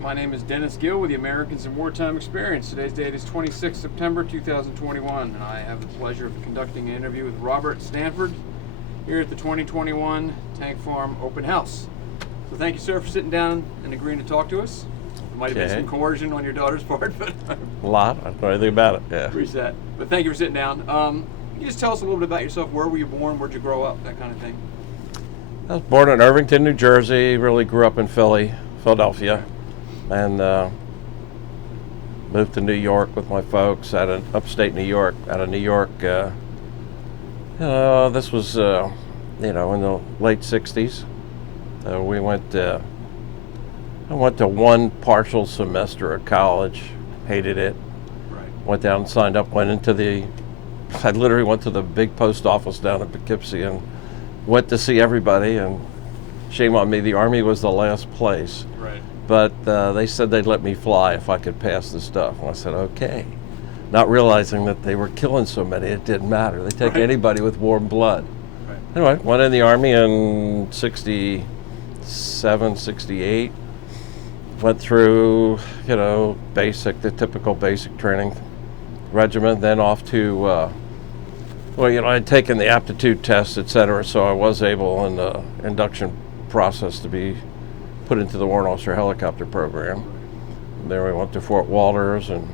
My name is Dennis Gill with the Americans in Wartime Experience. Today's date is 26 September 2021, and I have the pleasure of conducting an interview with Robert Stanford here at the 2021 Tank Farm Open House. So thank you, sir, for sitting down and agreeing to talk to us. There might have been some coercion on your daughter's part, but a lot. I don't know anything about it. Yeah. Appreciate that. But thank you for sitting down. Can you just tell us a little bit about yourself? Where were you born? Where'd you grow up? That kind of thing. I was born in Irvington, New Jersey. Really grew up in Philadelphia, and moved to New York with my folks out of upstate New York. Out of New York, this was in the late '60s. I went to one partial semester of college. Hated it. Right. Went down and signed up. I literally went to the big post office down in Poughkeepsie and went to see everybody. And shame on me, the Army was the last place. Right. But they said they'd let me fly if I could pass the stuff. And I said, okay. Not realizing that they were killing so many, it didn't matter. They take anybody with warm blood. Right. Anyway, went in the Army in 67, 68. Went through, the typical basic training regimen, then off to, I'd taken the aptitude test, etc., so I was able in the induction process to be put into the Warrant Officer Helicopter Program. And there we went to Fort Walters and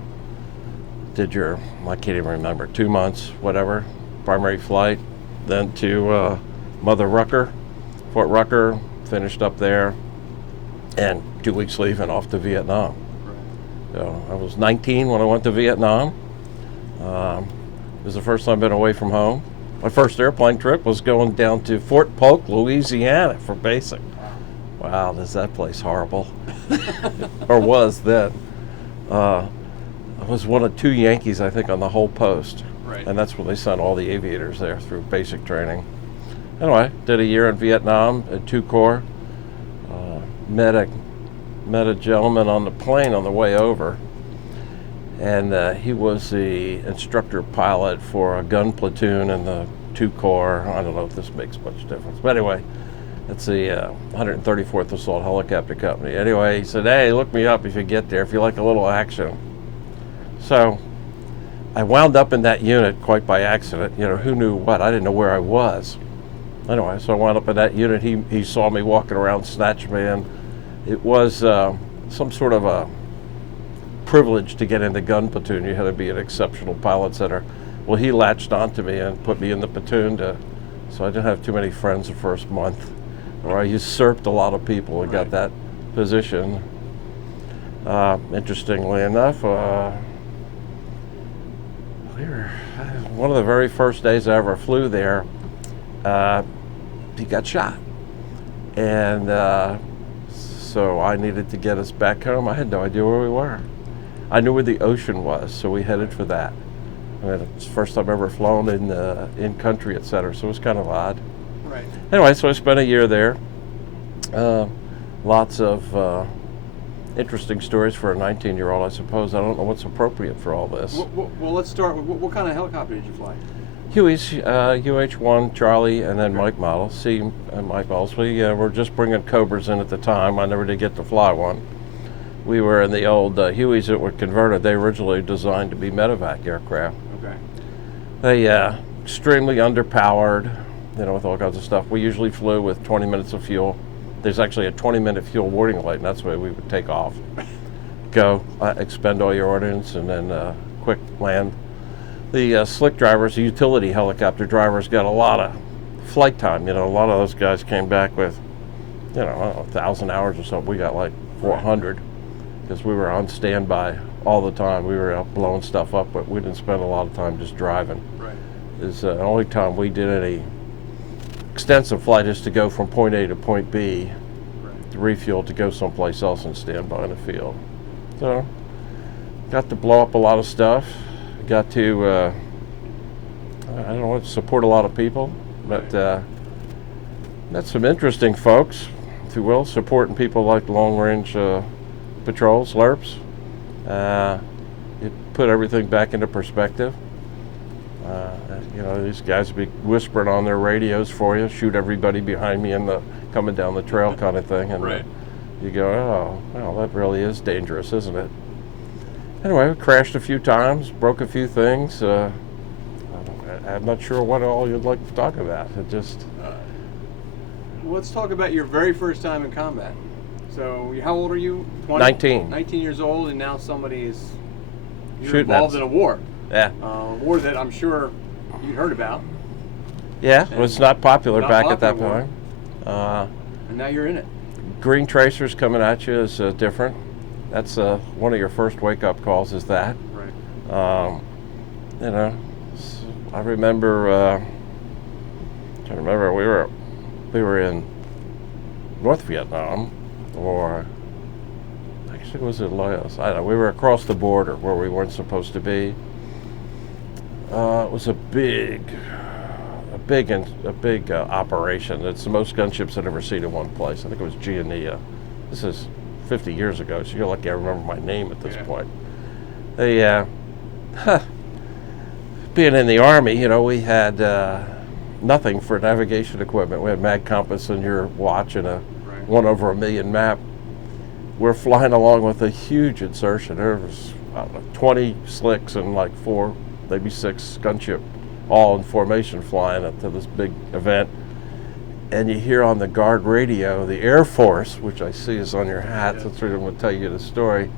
did I can't even remember, 2 months, whatever, primary flight, then to Mother Rucker, Fort Rucker, finished up there, and 2 weeks leave and off to Vietnam. So I was 19 when I went to Vietnam. It was the first time I've been away from home. My first airplane trip was going down to Fort Polk, Louisiana for basic. Wow, is that place horrible? Or was then. I was one of 2 Yankees, I think, on the whole post. Right. And that's when they sent all the aviators there through basic training. Anyway, did a year in Vietnam at 2 Corps. Met a gentleman on the plane on the way over, and he was the instructor pilot for a gun platoon in the 2 Corps. I don't know if this makes much difference, but anyway, it's the 134th Assault Helicopter Company. Anyway, he said, hey, look me up if you get there, if you like a little action. So I wound up in that unit quite by accident. Who knew what? I didn't know where I was. Anyway, so I wound up in that unit. He saw me walking around, snatched me in. It was some sort of a privilege to get in the gun platoon. You had to be an exceptional pilot setter. Well, he latched onto me and put me in the platoon so I didn't have too many friends the first month. Or I usurped a lot of people and got that position. Interestingly enough, one of the very first days I ever flew there, he got shot. And so I needed to get us back home. I had no idea where we were. I knew where the ocean was, so we headed for that. It's the first time I've ever flown in country, etc., so it was kind of odd. Right. Anyway, so I spent a year there. Lots of interesting stories for a 19-year-old, I suppose. I don't know what's appropriate for all this. Well, let's start with what kind of helicopter did you fly? Huey's, UH-1, Charlie, and then Mike models. C and Mike models. We were just bringing Cobras in at the time. I never did get to fly one. We were in the old Hueys that were converted. They originally designed to be medevac aircraft. Okay. They extremely underpowered, with all kinds of stuff. We usually flew with 20 minutes of fuel. There's actually a 20-minute fuel warning light, and that's the way we would take off. Go, expend all your ordnance, and then quick land. The slick drivers, the utility helicopter drivers, got a lot of flight time. A lot of those guys came back with, 1,000 hours or something. We got like 400 because we were on standby all the time. We were out blowing stuff up, but we didn't spend a lot of time just driving. Right. The only time we did any extensive flight is to go from point A to point B, to refuel, to go someplace else and stand by in the field. So, got to blow up a lot of stuff. Got to, support a lot of people, but met some interesting folks, if you will, supporting people like long-range patrols, LRPs. It put everything back into perspective. These guys would be whispering on their radios for you, shoot everybody behind me in the coming down the trail kind of thing, and You go, oh, well, that really is dangerous, isn't it? Anyway, we crashed a few times, broke a few things. I'm not sure what all you'd like to talk about. It just... Let's talk about your very first time in combat. So, how old are you? 20? 19. 19 years old, and now you're Shooting involved at in a war. Yeah. A war that I'm sure you'd heard about. Yeah, it was not popular Not back at that popular point. And now you're in it. Green tracers coming at you is different. That's one of your first wake-up calls is that. Right. You know, I remember, we were in North Vietnam, or actually was it Laos? I don't know. We were across the border where we weren't supposed to be. It was a big operation. It's the most gunships I'd ever seen in one place. I think it was Giannia. This is 50 years ago, so you're lucky I remember my name at this point. Being in the Army, you know, we had nothing for navigation equipment. We had mag compass in your watch and a 1/1,000,000 map. We're flying along with a huge insertion. There was, I don't know, 20 slicks and like 4, maybe 6 gunship, all in formation flying up to this big event. And you hear on the guard radio, the Air Force, which I see is on your hat, that's what I'm going to tell you the story.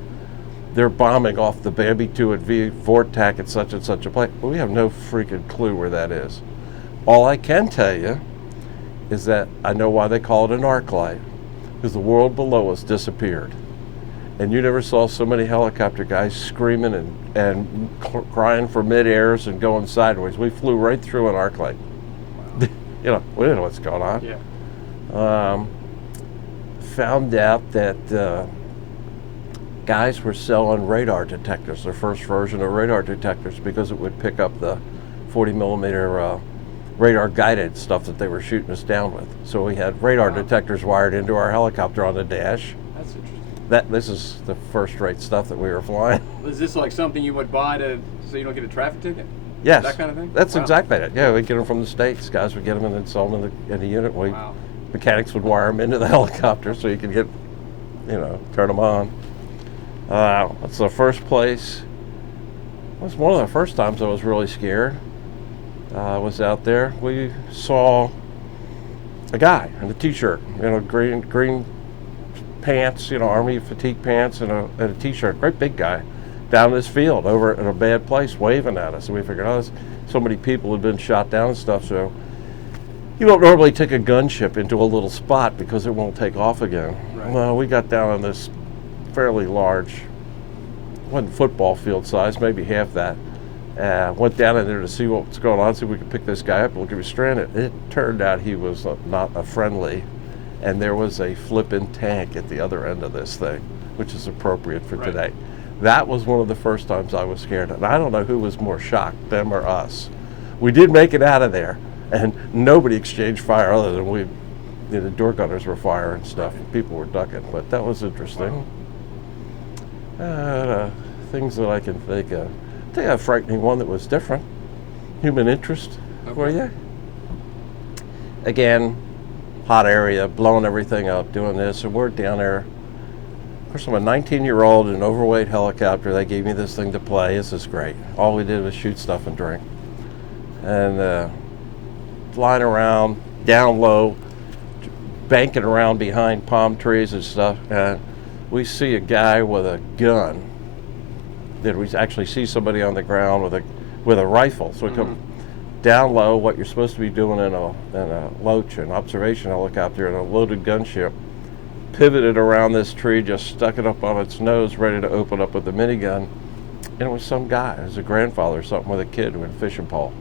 They're bombing off the Bambi 2 at Vortac at such and such a place. But we have no freaking clue where that is. All I can tell you is that I know why they call it an arc light, because the world below us disappeared. And you never saw so many helicopter guys screaming and crying for mid-airs and going sideways. We flew right through an arc light. Wow. You know, we didn't know what's going on. Yeah. Found out that guys were selling radar detectors, their first version of radar detectors, because it would pick up the 40mm radar guided stuff that they were shooting us down with. So we had radar detectors wired into our helicopter on the dash. That's interesting. This is the first-rate stuff that we were flying. Is this like something you would buy so you don't get a traffic ticket? Yes. That kind of thing? That's exactly it. Yeah, we'd get them from the States. Guys would get them and then sell them in the unit. Mechanics would wire them into the helicopter so you could get, turn them on. That's the first place. It was one of the first times I was really scared. I was out there. We saw a guy in a t-shirt, green pants, Army fatigue pants and a t-shirt, great big guy, down this field over in a bad place waving at us. And we figured, so many people had been shot down and stuff, so you don't normally take a gunship into a little spot because it won't take off again. Right. Well, we got down on this fairly large, wasn't football field size, maybe half that. Went down in there to see what was going on, see if we could pick this guy up and look, he was stranded. It turned out he was not a friendly, and there was a flippin' tank at the other end of this thing, which is appropriate for today. That was one of the first times I was scared, and I don't know who was more shocked, them or us. We did make it out of there, and nobody exchanged fire other than the door gunners were firing stuff. People were ducking, but that was interesting. Things that I can think of. I think a frightening one that was different. Human interest for you. Again, hot area, blowing everything up, doing this, and we're down there. Of course, I'm a 19-year-old in an overweight helicopter. They gave me this thing to play. This is great. All we did was shoot stuff and drink. And flying around, down low, banking around behind palm trees and stuff, and we see a guy with a gun. Then we actually see somebody on the ground with a rifle. So we come down low, what you're supposed to be doing in a loach, an observation helicopter, and a loaded gunship, pivoted around this tree, just stuck it up on its nose, ready to open up with a minigun. And it was some guy, it was a grandfather or something with a kid with a fishing pole.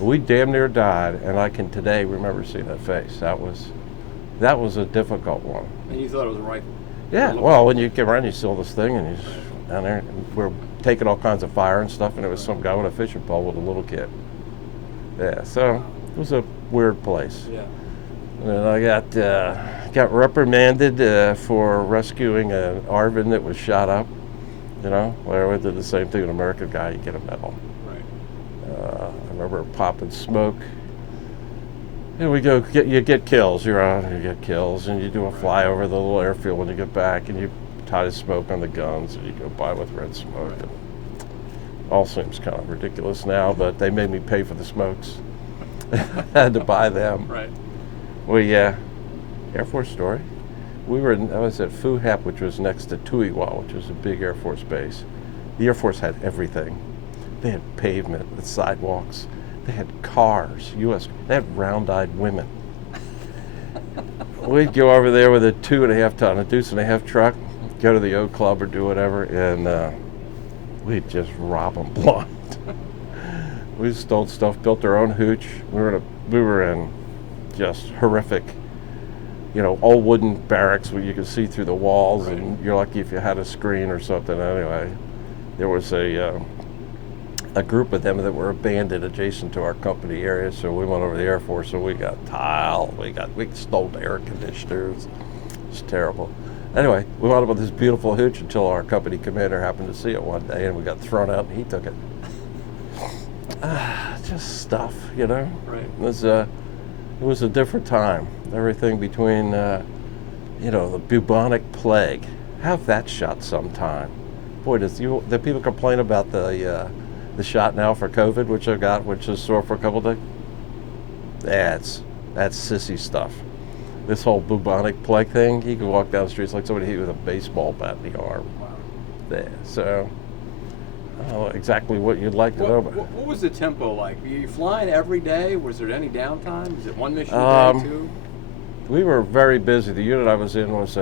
We damn near died, and I can today remember seeing that face. That was a difficult one. And you thought it was a rifle? Yeah, well, when you get around, you see all this thing, and you're down there, and we're taking all kinds of fire and stuff, and it was some guy with a fishing pole with a little kid. Yeah, so it was a weird place. Yeah. And I got reprimanded for rescuing an Arvin that was shot up. Where we did the same thing, an American guy, you get a medal. Right. I remember popping smoke. And we go you get kills. You're out and you get kills, and you do a fly over the little airfield when you get back, and you tie the smoke on the guns, and you go by with red smoke. Right. And all seems kind of ridiculous now, but they made me pay for the smokes. Had to buy them. Right. Air Force story. I was at Phu Hep, which was next to Tuiwa, which was a big Air Force base. The Air Force had everything. They had pavement, the sidewalks. They had cars, they had round-eyed women. We'd go over there with a 2.5 ton, a deuce and a half truck, go to the O Club or do whatever, and we'd just rob them blind. We stole stuff, built our own hooch. We were in just horrific, old wooden barracks where you could see through the walls, Right. and you're lucky if you had a screen or something. Anyway, there was a group of them that were abandoned adjacent to our company area, so we went over to the Air Force, and we got tile, we stole air conditioners. It's terrible. Anyway, we wound up with this beautiful hooch until our company commander happened to see it one day, and we got thrown out, and he took it. Just stuff, Right. It was a different time. Everything between, the bubonic plague. Have that shot sometime. Boy, do people complain about the shot now for COVID, which I got, which is sore for a couple of days? That's sissy stuff. This whole bubonic plague thing, you can walk down the streets like somebody hit you with a baseball bat in the arm. Wow. There, so I don't know exactly what you'd like to know about. What was the tempo like? Were you flying every day? Was there any downtime? Is it one mission a day, two? We were very busy. The unit I was in was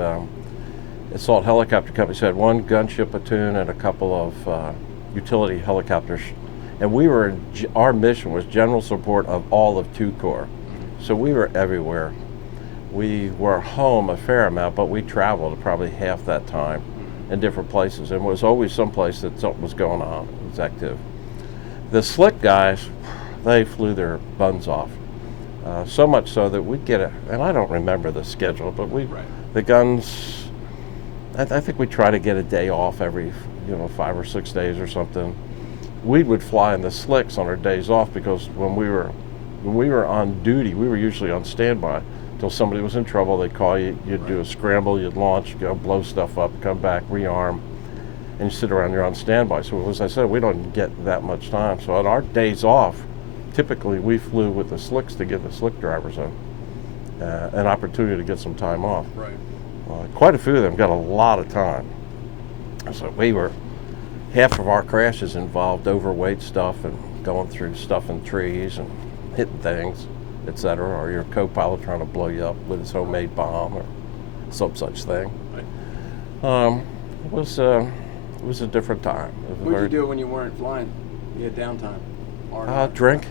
assault helicopter company. So had one gunship platoon and a couple of utility helicopters, and our mission was general support of all of 2 Corps. So we were everywhere. We were home a fair amount, but we traveled probably half that time in different places, and was always someplace that something was going on. It was active. The slick guys, they flew their buns off. So much so that we'd get and I don't remember the schedule, but the guns, I think we try to get a day off every 5 or 6 days or something. We would fly in the slicks on our days off, because when we were on duty, we were usually on standby till somebody was in trouble. They'd call you, you'd do a scramble, you'd launch, go blow stuff up, come back, rearm, and you sit around, you're on standby. So as I said, we don't get that much time. So on our days off, typically we flew with the slicks to give the slick drivers an opportunity to get some time off. Right. Quite a few of them got a lot of time. So half of our crashes involved overweight stuff and going through stuff in trees and hitting things, etc., or your co-pilot trying to blow you up with his homemade bomb or some such thing. Right. It was a different time. What did you do when you weren't flying? You had downtime? Drink.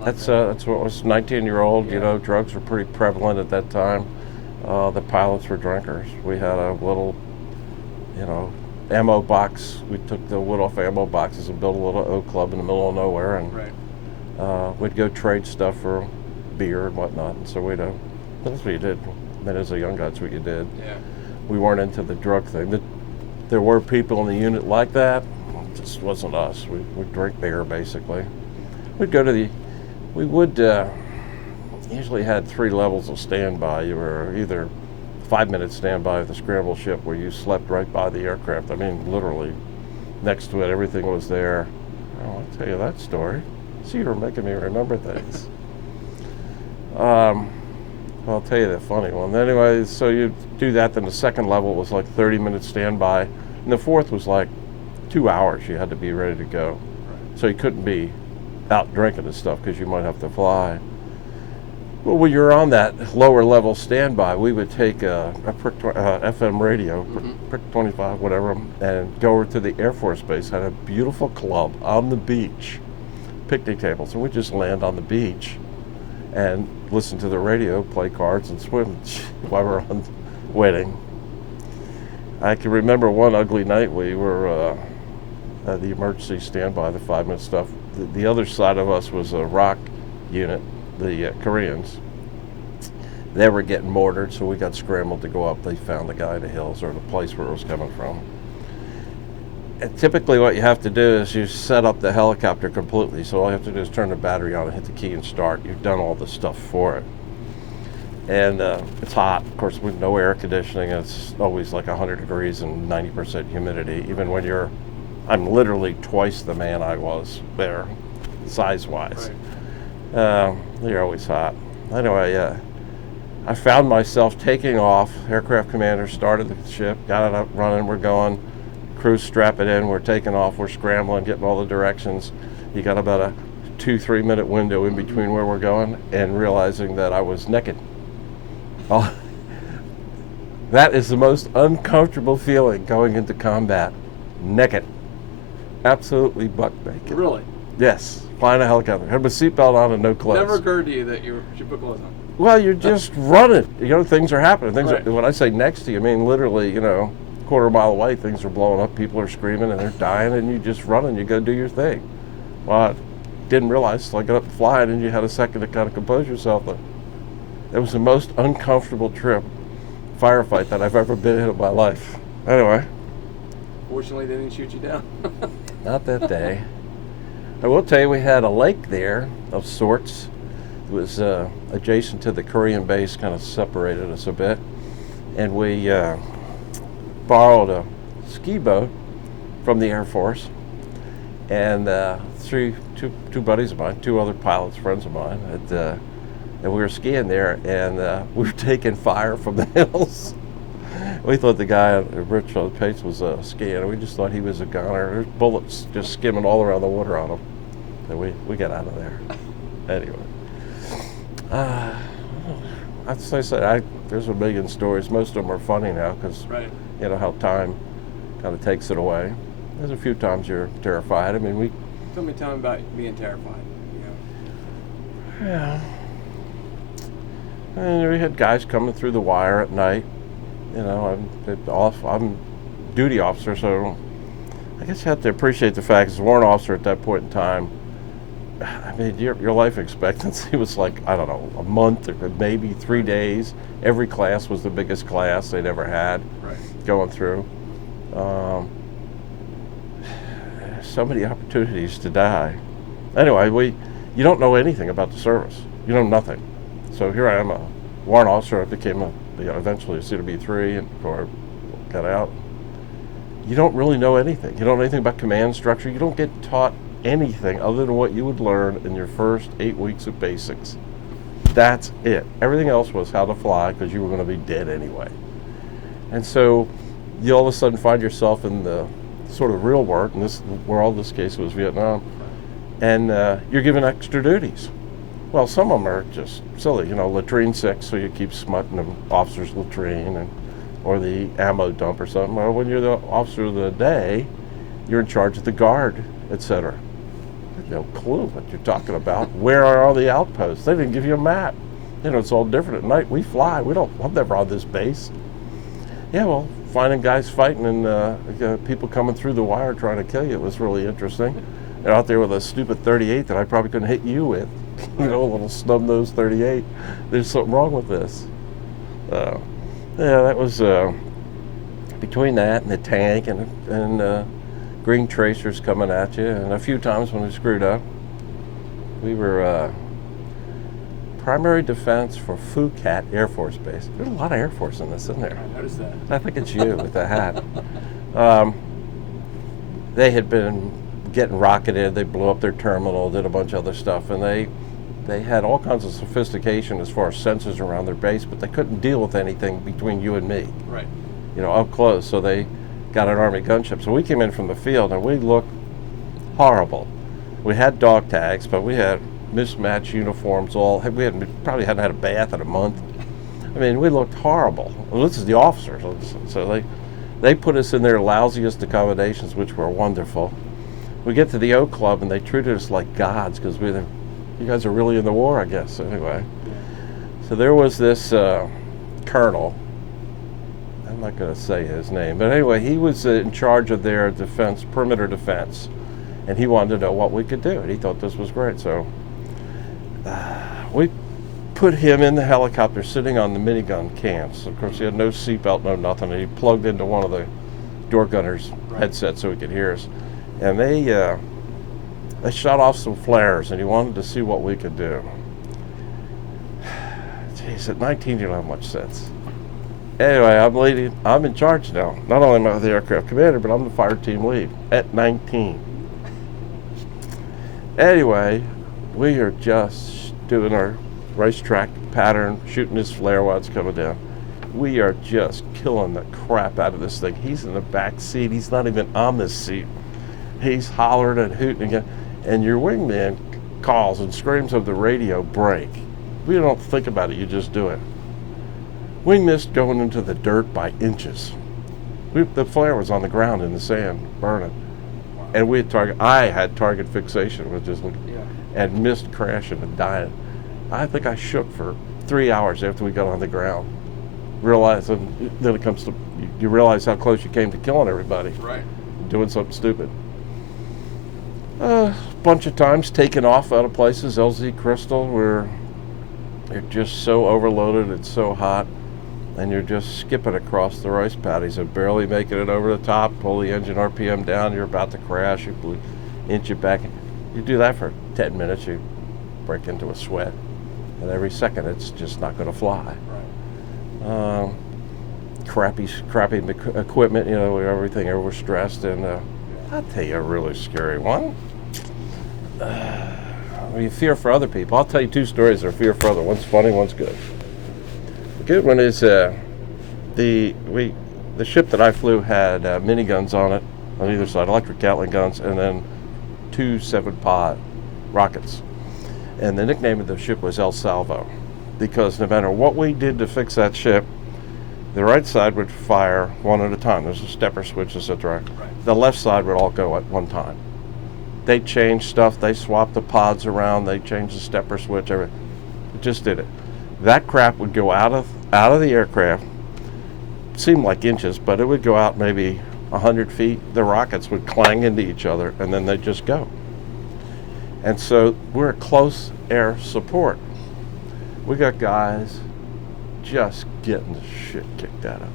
That's what was 19-year-old. Yeah. Drugs were pretty prevalent at that time. The pilots were drinkers. We had a little, ammo box. We took the wood off ammo boxes and built a little O Club in the middle of nowhere, and we'd go trade stuff for beer and whatnot. And so that's what you did. Then as a young guy, that's what you did. Yeah. We weren't into the drug thing. There were people in the unit like that. It just wasn't us. We'd drink beer, basically. We would usually had 3 levels of standby. You were either 5-minute standby with the scramble ship, where you slept right by the aircraft. I mean, literally next to it, everything was there. I'll tell you that story. See, you're making me remember things. I'll tell you the funny one. Anyway, so you do that, then the second level was like 30-minute standby, and the fourth was like 2 hours. You had to be ready to go. Right. So you couldn't be out drinking and stuff, because you might have to fly. Well, when you're on that lower level standby, we would take a FM radio, Prick 25, whatever, and go over to the Air Force Base. Had a beautiful club on the beach, picnic tables, and we'd just land on the beach and listen to the radio, play cards, and swim while we're on waiting. I can remember one ugly night we were at the emergency standby, the 5-minute stuff. The other side of us was a ROC unit, the Koreans. They were getting mortared, so we got scrambled to go up. They found the guy in the hills, or the place where it was coming from. typically what you have to do is you set up the helicopter completely. So all you have to do is turn the battery on and hit the key and start. You've done all the stuff for it. And it's hot, of course, with no air conditioning. It's always like 100 degrees and 90% humidity, even when I'm literally twice the man I was there, size-wise. Right. You're always hot. Anyway, I found myself taking off. Aircraft commander started the ship, got it up running, we're going. Crews strap it in, we're taking off, we're scrambling, getting all the directions. You got about a 2-3 minute window in between where we're going and realizing that I was naked. Oh, that is the most uncomfortable feeling going into combat. Naked. Absolutely buck naked. Really? Yes. Flying a helicopter. Had my seatbelt on and no clothes. Never occurred to you that you should put clothes on? Well, you're just running. Things are happening. Right. When I say next to you, I mean literally, quarter mile away, things are blowing up, people are screaming and they're dying, and you just run and you go do your thing. Well, I didn't realize till I got up and flying, and you had a second to kind of compose yourself. It was the most uncomfortable firefight that I've ever been in my life. Anyway. Fortunately, they didn't shoot you down. Not that day. I will tell you, we had a lake there of sorts. It was adjacent to the Korean base, kind of separated us a bit. And we borrowed a ski boat from the Air Force. And two buddies of mine, two other pilots, friends of mine, and we were skiing there, and we were taking fire from the hills. We thought the guy, Rich on the Pace, was skiing, and we just thought he was a gunner. There's bullets just skimming all around the water on him. And we got out of there. Anyway. As I said, there's a million stories. Most of them are funny now because, right. How time kind of takes it away. There's a few times you're terrified. I mean, Tell me about being terrified. Yeah. And we had guys coming through the wire at night. I'm duty officer, so I guess you have to appreciate the fact as a warrant officer at that point in time. I mean, your life expectancy was like, I don't know, a month or maybe 3 days. Every class was the biggest class they'd ever had going through. So many opportunities to die. Anyway, you don't know anything about the service. You know nothing. So here I am, a warrant officer. I became eventually a CWB3 and before I got out. You don't really know anything. You don't know anything about command structure. You don't get taught anything other than what you would learn in your first 8 weeks of basics. That's it. Everything else was how to fly because you were going to be dead anyway. And so you all of a sudden find yourself in the sort of real world, and this case was Vietnam, and you're given extra duties. Well, some of them are just silly, latrine 6, so you keep smutting the officer's latrine, or the ammo dump or something. Or when you're the officer of the day, you're in charge of the guard, etc. No clue what you're talking about. Where are all the outposts? They didn't give you a map. It's all different at night. We fly. I'm never on this base. Yeah, well, finding guys fighting and people coming through the wire trying to kill you was really interesting. And out there with a stupid 38 that I probably couldn't hit you with. A little snub-nosed 38. There's something wrong with this. Yeah, that was between that and the tank and green tracers coming at you, and a few times when we screwed up. We were primary defense for Phu Cat Air Force Base. There's a lot of Air Force in this, isn't there? I noticed that. I think it's you with the hat. They had been getting rocketed. They blew up their terminal, did a bunch of other stuff, and they had all kinds of sophistication as far as sensors around their base, but they couldn't deal with anything between you and me. Right. Up close. So they got an Army gunship. So we came in from the field and we looked horrible. We had dog tags, but we had mismatched uniforms. We probably hadn't had a bath in a month. I mean, we looked horrible. Well, this is the officers, so they put us in their lousiest accommodations, which were wonderful. We get to the O Club and they treated us like gods because you guys are really in the war, I guess. Anyway, so there was this colonel. I'm not going to say his name, but anyway, he was in charge of their defense, perimeter defense, and he wanted to know what we could do, and he thought this was great. So we put him in the helicopter sitting on the minigun cans. Of course, he had no seatbelt, no nothing, and he plugged into one of the door gunners' headset so he could hear us. And they shot off some flares, and he wanted to see what we could do. Jeez, at 19, you don't have much sense. Anyway, I'm in charge now. Not only am I the aircraft commander, but I'm the fire team lead at 19. Anyway, we are just doing our racetrack pattern, shooting this flare while it's coming down. We are just killing the crap out of this thing. He's in the back seat. He's not even on this seat. He's hollering and hooting again. And your wingman calls and screams over the radio, "Break." We don't think about it. You just do it. We missed going into the dirt by inches. The flare was on the ground in the sand, burning. And I had target fixation, was just looking, and missed crashing and dying. I think I shook for 3 hours after we got on the ground. Realizing, then it comes to, you realize how close you came to killing everybody. Right. Doing something stupid. A bunch of times taken off out of places, LZ Crystal, where you're just so overloaded, it's so hot, and you're just skipping across the rice paddies and barely making it over the top, pull the engine RPM down, you're about to crash, you inch it back. You do that for 10 minutes, you break into a sweat, and every second it's just not going to fly. Right. Crappy equipment, everything overstressed, and I'll tell you a really scary one. You fear for other people. I'll tell you 2 stories that are fear for other. One's funny, one's good. The good one is the ship that I flew had miniguns on it on either side, electric Gatling guns, and then 2 7-pod rockets. And the nickname of the ship was El Salvo, because no matter what we did to fix that ship, the right side would fire one at a time. There's a stepper switch, etc. Right. The left side would all go at one time. They changed stuff. They swapped the pods around. They changed the stepper switch. Everything. It just did it. That crap would go out of the aircraft. Seemed like inches, but it would go out maybe 100 feet. The rockets would clang into each other, and then they'd just go. And so we're a close air support. We got guys just getting the shit kicked out of them.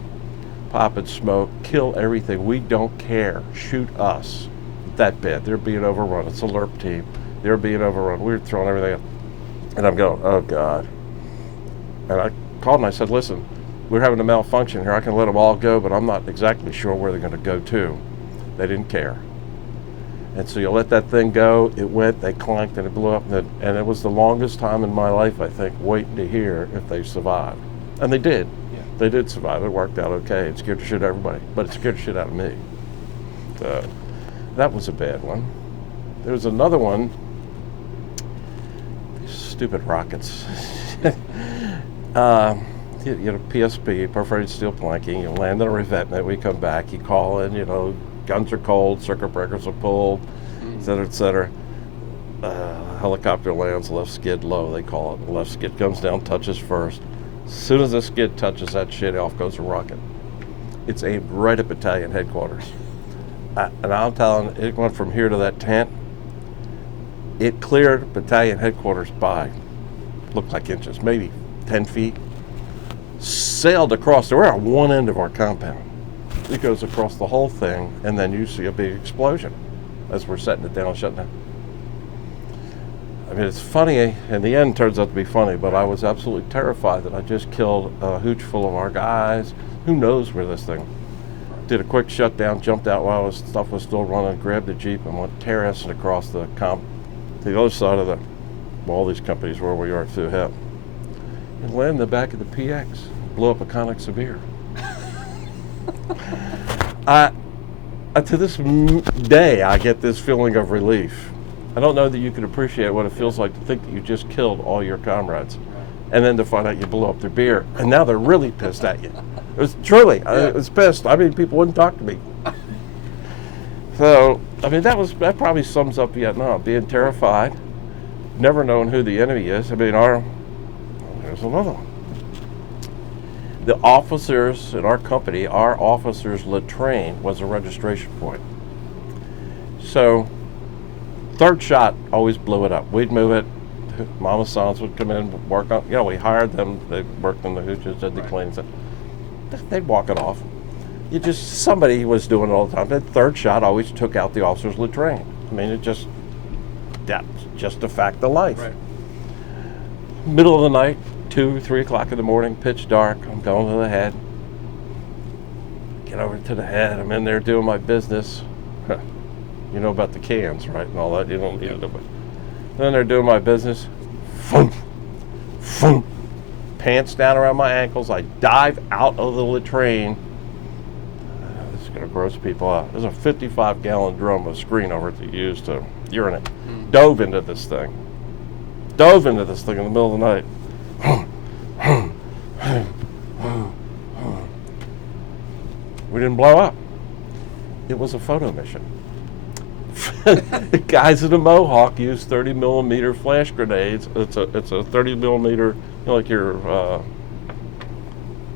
Popping smoke, kill everything. We don't care. Shoot us. That bad. They're being overrun. It's a LRP team. They're being overrun. We're throwing everything up. And I'm going, oh God. And I called and I said, listen, we're having a malfunction here. I can let them all go, but I'm not exactly sure where they're going to go to. They didn't care. And so you let that thing go. It went, they clanked, and it blew up. And it was the longest time in my life, I think, waiting to hear if they survived. And they did. Yeah. They did survive. It worked out okay. It scared the shit out of everybody, but it scared the shit out of me. So that was a bad one. There was another one. These stupid rockets. PSP, perforated steel planking. You land on a revetment. We come back. You call in. Guns are cold. Circuit breakers are pulled, et cetera, et cetera. Helicopter lands, left skid low. They call it. The left skid comes down, touches first. As soon as the skid touches that shit, off goes a rocket. It's aimed right at battalion headquarters. And I'm telling you, it went from here to that tent. It cleared battalion headquarters by, looked like inches, maybe 10 feet. Sailed across. We're at one end of our compound. It goes across the whole thing, and then you see a big explosion as we're setting it down and shutting down. I mean, it's funny. In the end, it turns out to be funny, but I was absolutely terrified that I just killed a hooch full of our guys. Who knows where this thing? Did a quick shutdown, jumped out while stuff was still running, grabbed the Jeep, and went terracing across the the other side of all these companies where we are through hell. And landed in the back of the PX, blew up a Conic Severe. To this day, I get this feeling of relief. I don't know that you can appreciate what it feels like to think that you just killed all your comrades, and then to find out you blew up their beer, and now they're really pissed at you. It was truly, I was pissed. I mean, people wouldn't talk to me. So, I mean, that probably sums up Vietnam, being terrified, never knowing who the enemy is. I mean, there's another one. The officers in our company, our officers' latrine was a registration point. So, third shot always blew it up. We'd move it. Mama Sons would come in, work on, we hired them. They worked on the hooches, did the cleaning. They'd walk it off. Somebody was doing it all the time. That third shot always took out the officer's latrine. I mean, that's just a fact of life. Right. Middle of the night, 2, 3 o'clock in the morning, pitch dark. I'm going to the head. Get over to the head. I'm in there doing my business. You know about the cans, right? And all that. You don't need it. But then they're doing my business. Boom, boom. Pants down around my ankles. I dive out of the latrine. This is going to gross people out. There's a 55-gallon drum of screen over it that you use to urinate. Dove into this thing in the middle of the night. We didn't blow up. It was a photo mission. The guys in the Mohawk used 30 millimeter flash grenades. It's a 30 millimeter, like your.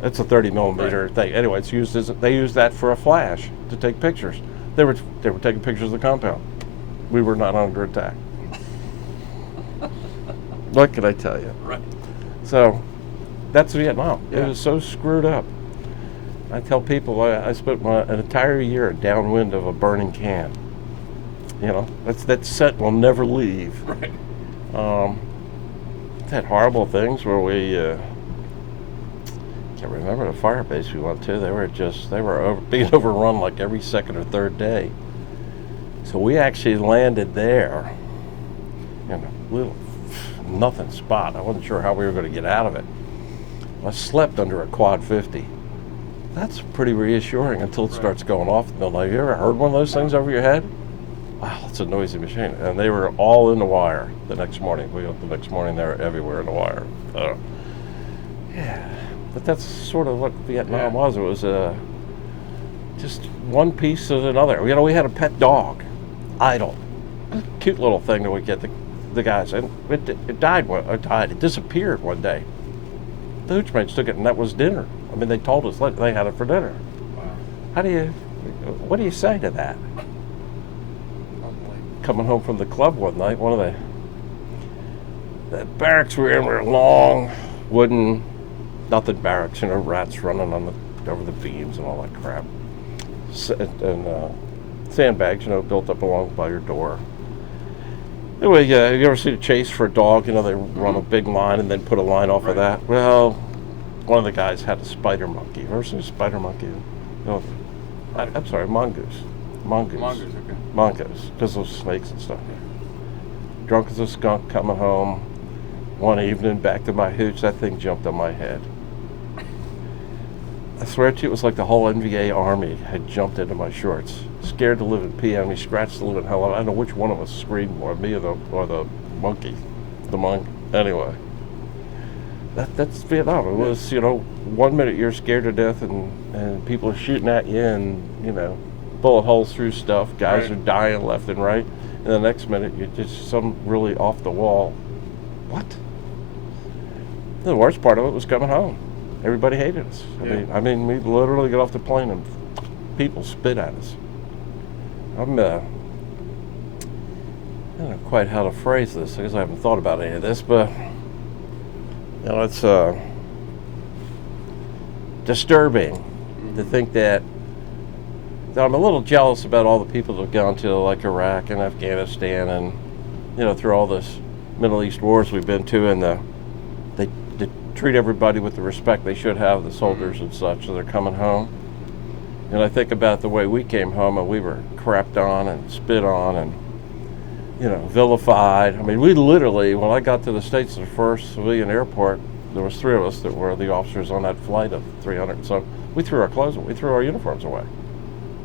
It's a 30 millimeter thing. Anyway, they used that for a flash to take pictures. They were taking pictures of the compound. We were not under attack. What can I tell you? Right. So, that's Vietnam. Yeah. It was so screwed up. I tell people I spent an entire year downwind of a burning can. That scent will never leave. Right. Had horrible things where we can't remember the fire base we went to. They were being overrun like every second or third day. So we actually landed there in a little nothing spot. I wasn't sure how we were going to get out of it. I slept under a quad 50. That's pretty reassuring until it starts going off in the middle of the night. Have you ever heard one of those things over your head? Wow, it's a noisy machine. And they were all in the wire the next morning. The next morning they were everywhere in the wire. Yeah, but that's sort of what Vietnam was. It was just one piece of another. We had a pet dog, Idle. Cute little thing that we get the guys. And it died. It disappeared one day. The hoochmates took it, and that was dinner. I mean, they told us they had it for dinner. Wow. What do you say to that? Coming home from the club one night, one of the barracks we were in were long, wooden, nothing barracks, rats running over the beams and all that crap. And sandbags, built up along by your door. Anyway, you ever seen a chase for a dog? They run a big line and then put a line off of that. Well, one of the guys had a spider monkey. Ever seen a spider monkey? I'm sorry, mongoose. Mongoose, okay. Mongoose, because of snakes and stuff. Drunk as a skunk coming home one evening, back to my hooch, that thing jumped on my head. I swear to you, it was like the whole NVA Army had jumped into my shorts. Scared to live in PM. He scratched the living hell out. I don't know which one of us screamed more, me or the monkey. The monk. Anyway. That's Vietnam. It was, 1 minute you're scared to death and people are shooting at you and, bullet holes through stuff. Guys are dying left and right. And the next minute you're just some really off the wall. What? The worst part of it was coming home. Everybody hated us. I mean, we literally got off the plane and people spit at us. I don't know quite how to phrase this because I haven't thought about any of this, but it's disturbing to think that I'm a little jealous about all the people that have gone to like Iraq and Afghanistan and through all this Middle East wars we've been to, and they treat everybody with the respect they should have, the soldiers and such, so they're coming home. And I think about the way we came home and we were crapped on and spit on and vilified. I mean, we literally, when I got to the States, the first civilian airport, there was 3 of us that were the officers on that flight of 300. So we threw our clothes away, we threw our uniforms away,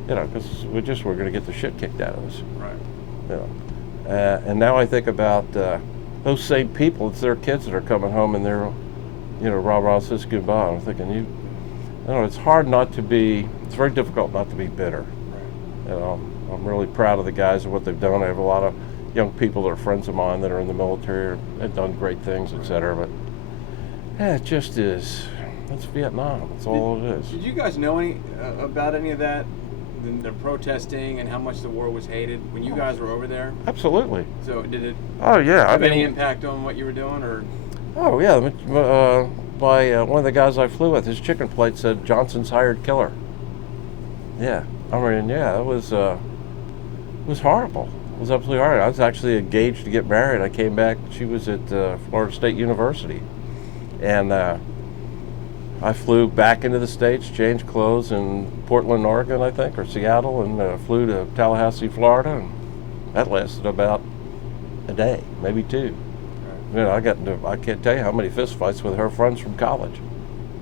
because we just were going to get the shit kicked out of us. Right. And now I think about those same people. It's their kids that are coming home and they're, rah-rah, sis, goodbye. I'm thinking, it's hard not to be, it's very difficult not to be bitter. Right. I'm really proud of the guys and what they've done. I have a lot of young people that are friends of mine that are in the military or have done great things, etc. But it just is. That's Vietnam. That's all it is. Did you guys know about any of that? The protesting and how much the war was hated when you guys were over there? Absolutely. So did it have any impact on what you were doing? Or? Oh, yeah. By one of the guys I flew with, his chicken plate said, "Johnson's hired killer." Yeah, I mean, yeah, it was horrible. It was absolutely horrible. I was actually engaged to get married. I came back. She was at Florida State University, and I flew back into the States, changed clothes in Portland, Oregon, I think, or Seattle, and flew to Tallahassee, Florida, and that lasted about a day, maybe two. You know, I can't tell you how many fist fights with her friends from college.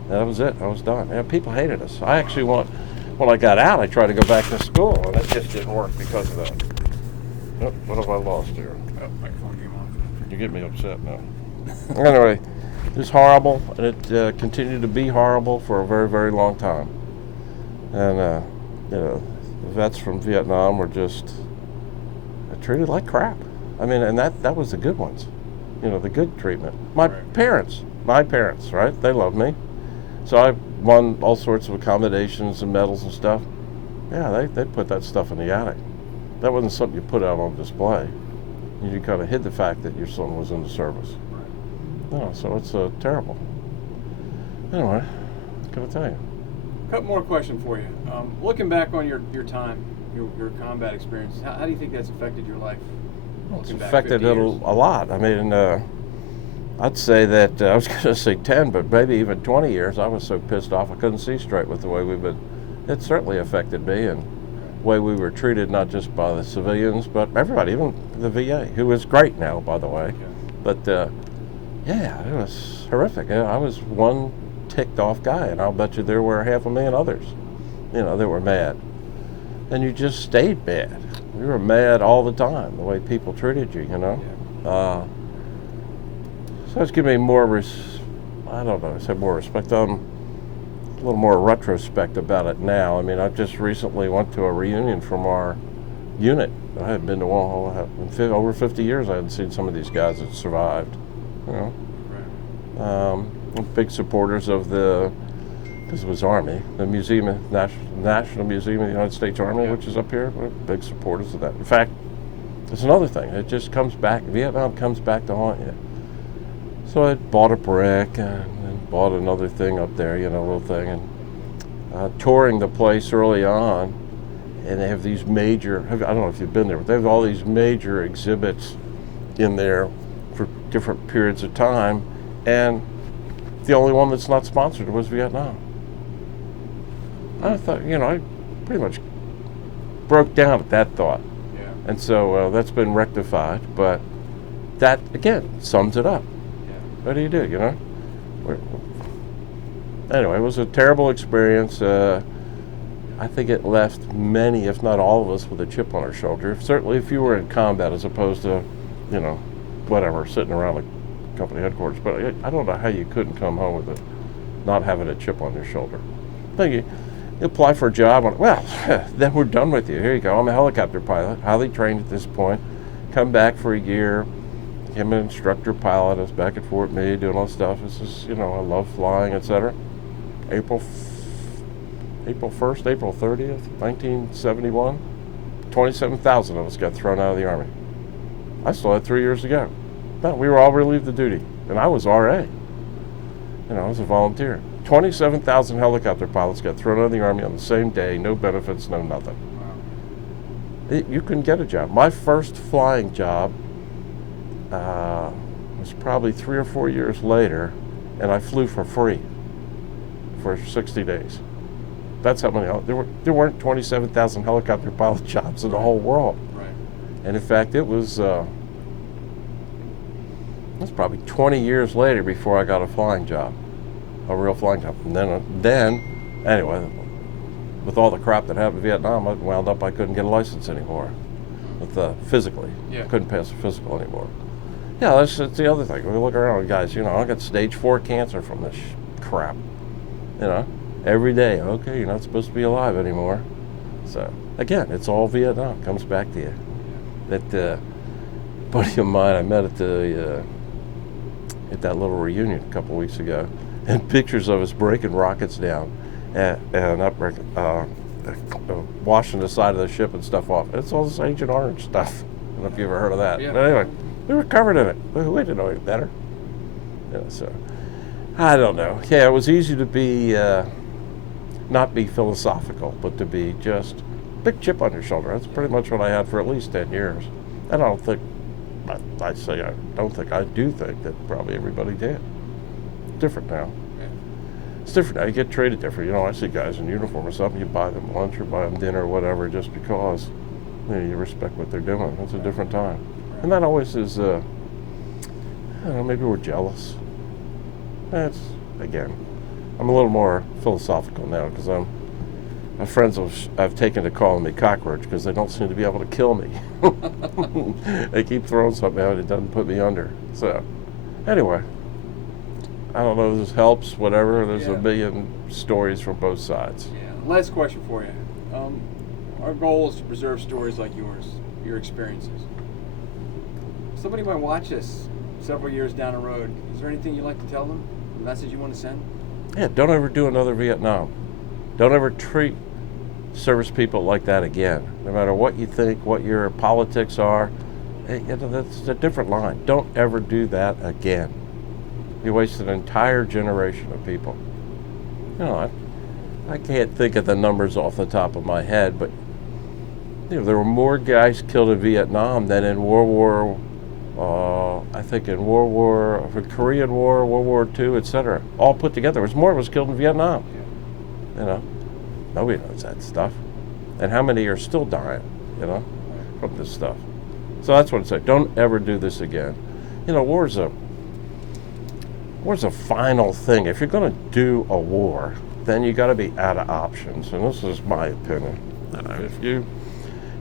And that was it. I was done. Yeah, people hated us. I actually when I got out, I tried to go back to school, and it just didn't work because of that. Oh, what have I lost here? Oh, my phone came off. You get me upset now. Anyway, it was horrible, and it continued to be horrible for a very, very long time. And, you know, the vets from Vietnam were just treated like crap. I mean, and that was the good ones. You know, the good treatment. My parents, right? They loved me. So I won all sorts of accommodations and medals and stuff. Yeah, they put that stuff in the attic. That wasn't something you put out on display. You kind of hid the fact that your son was in the service. No, so it's terrible. Anyway, what can I tell you? A couple more questions for you. Looking back on your time, your combat experience, how do you think that's affected your life? Well, it's affected it a lot. I mean, I'd say that, I was going to say 10, but maybe even 20 years, I was so pissed off I couldn't see straight with the way we've been. It certainly affected me and the way we were treated, not just by the civilians, but everybody, even the VA, who is great now, by the way. But, yeah, it was horrific. I was one ticked off guy, and I'll bet you there were 500,000 others, you know, that were mad. And you just stayed mad. We were mad all the time, the way people treated you, you know. So it's giving me more, I don't know, I said more respect. A little more retrospect about it now. I mean, I just recently went to a reunion from our unit. I hadn't been to one in over 50 years. I hadn't seen some of these guys that survived. You know, big supporters of because it was Army, the National Museum of the United States Army, which is up here. We're big supporters of that. In fact, there's another thing. It just comes back. Vietnam comes back to haunt you. So I bought a brick and bought another thing up there, you know, a little thing, and touring the place early on, and they have these major, I don't know if you've been there, but they have all these major exhibits in there for different periods of time, and the only one that's not sponsored was Vietnam. I thought, you know, I pretty much broke down at that thought. Yeah. And so that's been rectified, but that, again, sums it up. What do, you know? Anyway, it was a terrible experience. I think it left many, if not all of us, with a chip on our shoulder. Certainly if you were in combat as opposed to, you know, whatever, sitting around the company headquarters. But I don't know how you couldn't come home with it, not having a chip on your shoulder. You apply for a job, then we're done with you. Here you go. I'm a helicopter pilot, highly trained at this point. Come back for a year. I'm an instructor pilot. I was back at Fort Meade doing all this stuff. This is, you know, I love flying, etc. April 1st, April 30th, 1971, 27,000 of us got thrown out of the Army. I still had 3 years to go. No, we were all relieved of duty, and I was RA. You know, I was a volunteer. 27,000 helicopter pilots got thrown out of the Army on the same day, no benefits, no nothing. You couldn't get a job. My first flying job was probably 3 or 4 years later, and I flew for free for 60 days. That's how many. There weren't 27,000 helicopter pilot jobs in the whole world. Right. And in fact, it was probably 20 years later before I got a flying job, a real flying job. And then anyway, with all the crap that happened in Vietnam, I wound up I couldn't get a license anymore. Physically, couldn't pass a physical anymore. Yeah, that's the other thing. We look around, guys. You know, I got stage 4 cancer from this crap. You know, every day. Okay, you're not supposed to be alive anymore. So again, it's all Vietnam. Comes back to you. That buddy of mine I met at that little reunion a couple weeks ago, and pictures of us breaking rockets down and washing the side of the ship and stuff off. It's all this Agent Orange stuff. I don't know if you ever heard of that. Yeah. But anyway, we were covered in it. We didn't know any better. Yeah, so I don't know. Yeah, it was easy to be not be philosophical, but to be just big chip on your shoulder. That's pretty much what I had for at least 10 years. And I do think that probably everybody did. It's different now. Yeah. It's different now. You get treated different. I see guys in uniform or something, you buy them lunch or buy them dinner or whatever just because you respect what they're doing. It's a different time. And that always is, maybe we're jealous. Again, I'm a little more philosophical now because my friends have taken to calling me cockroach because they don't seem to be able to kill me. They keep throwing something out, it doesn't put me under. So, anyway, I don't know if this helps, whatever. There's a million stories from both sides. Yeah. Last question for you. Our goal is to preserve stories like yours, your experiences. Somebody might watch this several years down the road. Is there anything you'd like to tell them? A message you want to send? Yeah, don't ever do another Vietnam. Don't ever treat service people like that again. No matter what you think, what your politics are, that's a different line. Don't ever do that again. You waste an entire generation of people. I can't think of the numbers off the top of my head, but there were more guys killed in Vietnam than in World War, Korean War, World War II, etc. All put together. There was more of us killed in Vietnam. Yeah. Nobody knows that stuff. And how many are still dying, from this stuff. So that's what I say. Don't ever do this again. War's a final thing. If you're going to do a war, then you got to be out of options. And this is my opinion.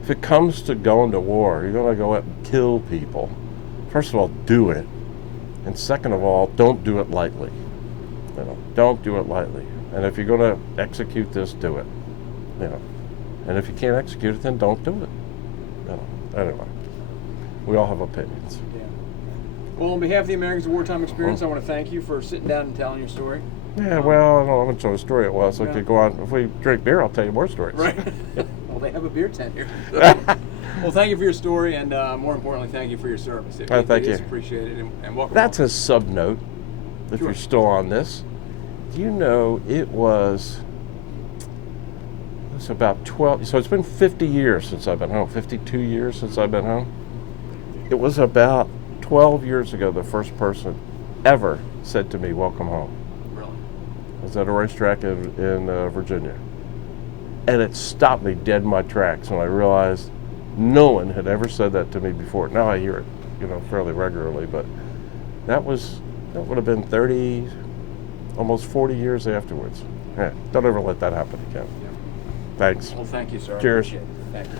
If it comes to going to war, you're going to go out and kill people. First of all, do it. And second of all, don't do it lightly. Don't do it lightly. And if you're going to execute this, do it. And if you can't execute it, then don't do it. Anyway, we all have opinions. Yeah. Well, on behalf of the Americans of Wartime Experience, I want to thank you for sitting down and telling your story. Yeah, well, I don't know how much of a story it was. I could go on. If we drink beer, I'll tell you more stories. Right. Well, they have a beer tent here. Well, thank you for your story, and more importantly, thank you for your service. Thank you. It is appreciated, and welcome. That's a sub note, if you're still on this. It was about 12, so it's been 50 years since I've been home, 52 years since I've been home. It was about 12 years ago the first person ever said to me, welcome home. Really? I was at a racetrack in Virginia. And it stopped me dead in my tracks when I realized no one had ever said that to me before. Now I hear it, fairly regularly, but that would have been 30, almost 40 years afterwards. Yeah, don't ever let that happen again. Yeah. Thanks. Well, thank you, sir. Cheers. I appreciate it. Thank you.